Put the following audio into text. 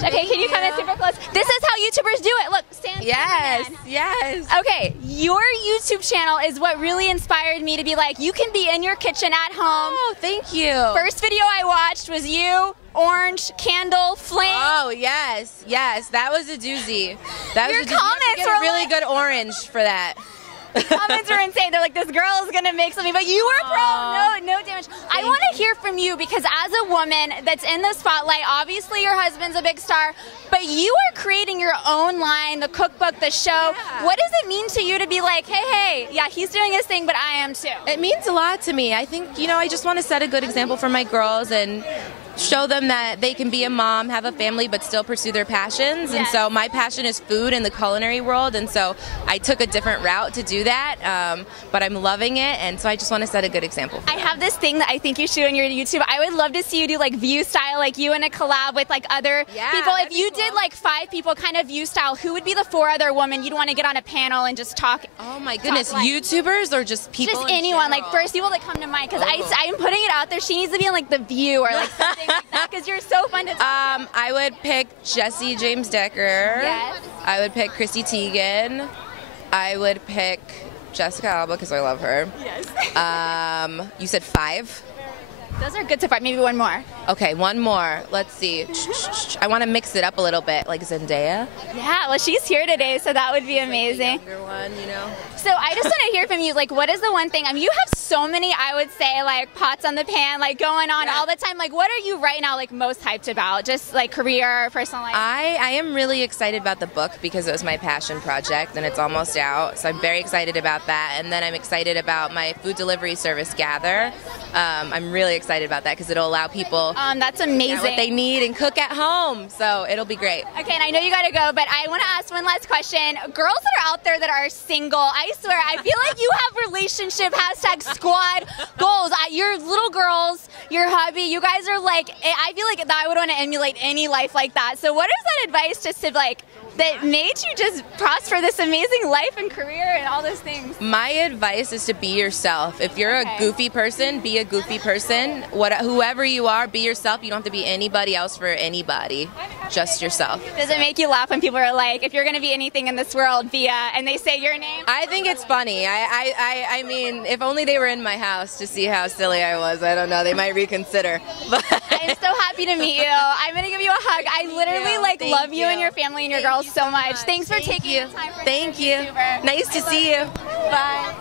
much. Okay, can you come in super close? This is how YouTubers do it. Look, stand. Yes, yes. Okay, your YouTube channel is what really inspired me to be like, you can be in your kitchen at home. Oh, thank you. First video I watched was you, orange, candle, flame. Oh, yes, yes. That was a doozy. That Your was a doozy. You have to comments get were a really like- good orange for that. Comments are insane. They're like, this girl is gonna make something, but you were pro. No damage. I want to hear from you because as a woman that's in the spotlight, obviously your husband's a big star, but you are creating your own line, the cookbook, the show. Yeah. What does it mean to you to be like, hey, yeah, he's doing his thing, but I am too? It means a lot to me. I think, you know, I just want to set a good example for my girls and show them that they can be a mom, have a family, but still pursue their passions. And Yes. so my passion is food in the culinary world, and so I took a different route to do that, but I'm loving it, and so I just want to set a good example. I have this thing that I think you should do on your YouTube. I would love to see you do like view style, like you in a collab with like other Yeah, people. If that'd be you cool. did like 5 people kind of view style, who would be the 4 other women you'd want to get on a panel and just talk? Oh my goodness, like- YouTubers or just people Just in anyone, like general? first people that come to mind, because Oh. I'm putting it out there. She needs to be in like The View or like something like that, because you're so fun to talk to. I would pick Jesse James Decker. Yes. I would pick Chrissy Teigen. I would pick Jessica Alba because I love her. Yes. You said 5? Those are good so far. Maybe one more. Okay, one more. Let's see. I want to mix it up a little bit, like Zendaya. Yeah, well, she's here today, so that would be amazing. The younger one, you know. So I just want to hear from you, like, what is the one thing, I mean, you have so many, I would say, like, pots on the pan, like, going on Yeah. all the time. Like, what are you right now, like, most hyped about? Just, like, career, personal life? I am really excited about the book because it was my passion project and it's almost out. So I'm very excited about that. And then I'm excited about my food delivery service, Gather. I'm really excited about that because it'll allow people That's get amazing. what they need and cook at home. So it'll be great. Okay, and I know you gotta go, but I want to ask one last question. Girls that are out there that are single, I swear, I feel like you have relationship #squad goals. Your little girls, your hubby, you guys are like, I feel like I would want to emulate any life like that. So what is that advice just to like, that made you just prosper this amazing life and career and all those things? My advice is to be yourself. If you're Okay. a goofy person, be a goofy person. Whoever you are, be yourself. You don't have to be anybody else for anybody. Just yourself. Does it make you laugh when people are like, if you're going to be anything in this world, and they say your name? I think it's funny. I mean, if only they were in my house to see how silly I was. I don't know. They might reconsider. But I'm so happy to meet you. I'm going to give you a hug. I literally you. like Thank love you and you. your family and your Thank girls you so so much. much. Thanks for Thank taking you. the time for Thank being a you. YouTuber. Nice to see you. Bye.